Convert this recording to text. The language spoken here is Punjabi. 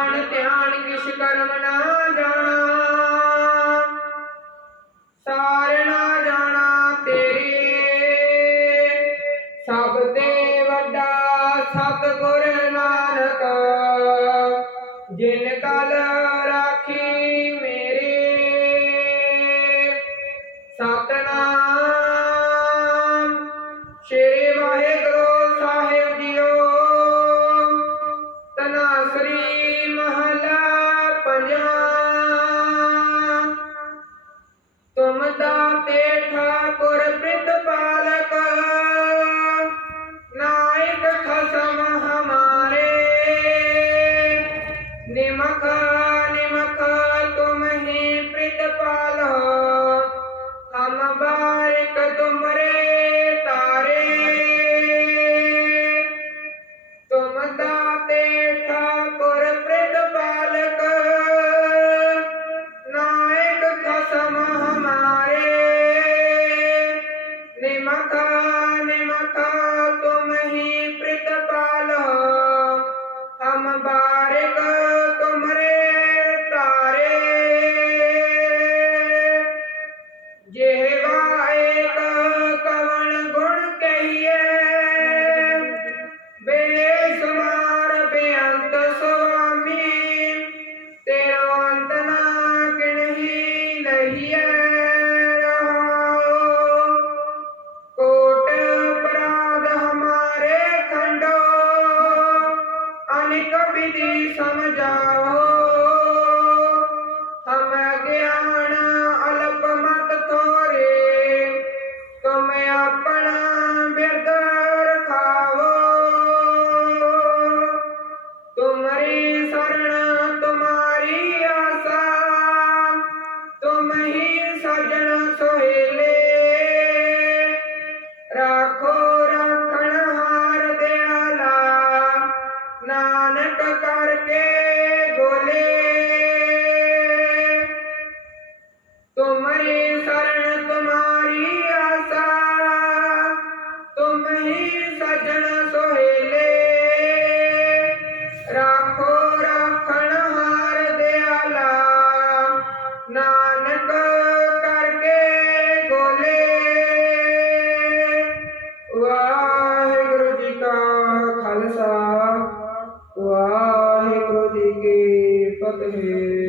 ਆਣ ਧਿਆਨ ਕਿਸ਼ ਕਰਮ ਨਾ ਜਾਣਾ। ਸਾਰ ਨਾ ਜਾਣਾ ਤੇਰੇ। ਸਭ ਤੇ ਵੱਡਾ ਸਤਿਗੁਰ ਨਾਨਕ, ਜਿਨ ਕਲ ਰਾਖੀ ਮੇਰੀ। ਸਤਨਾਮ, ਸ਼੍ਰੀ ਵਾਹਿਗੁਰੂ मकाने मकान Amen.